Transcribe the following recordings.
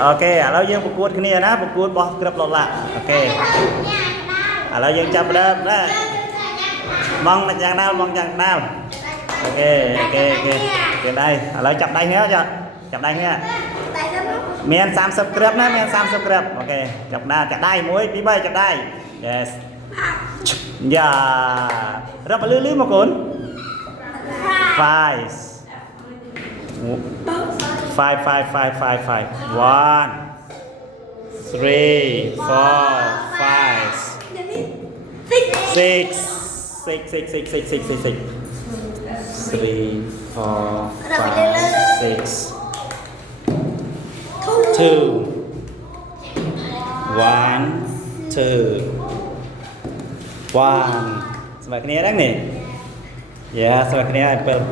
ok lâu dương một cuốn kia đó một cuốn bỏ grab lọt lại ok lâu dương chập đó đó mong là chàng nào ok ok ok đây lâu chập đây nhé cho chập đây nhé miền sam sập grab nè miền sam sập grab ok chập đây muối tí bay chập đây yes dạ rất là lưới một cuốn five. One, three, four, five, six. Three, four, five, six. Two. One, two. One. Sebab kena dah ni. Ya, sebab kena apple.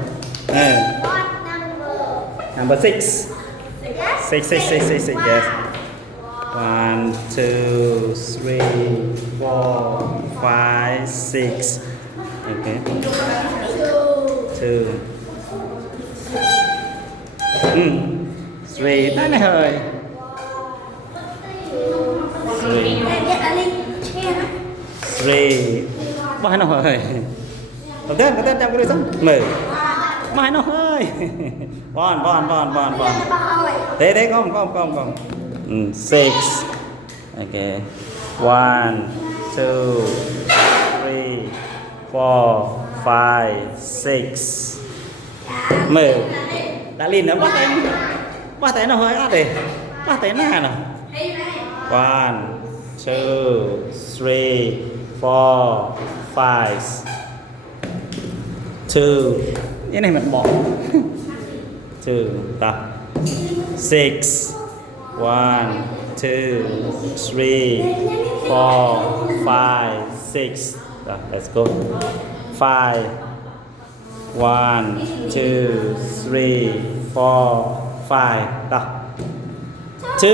Number six. Six. Yes. 1, 2, 3, 4, 5, 6. Okay. 2. 3. Đó này hơi. 3. Bao nhiêu hơi? Đầu tiên trong cái đôi sống. 10. Mai nó hơi bon thế không 6 ok 1 2 3 4 5 6 10 đã lên nữa bắt tay nó hơi át đi bắt tay nó nào 1 2 3 4 5 2 cái này mình bỏ 2 ta 6 1 2 3 4 5 6 let's go 5 1 2 3 4 5 2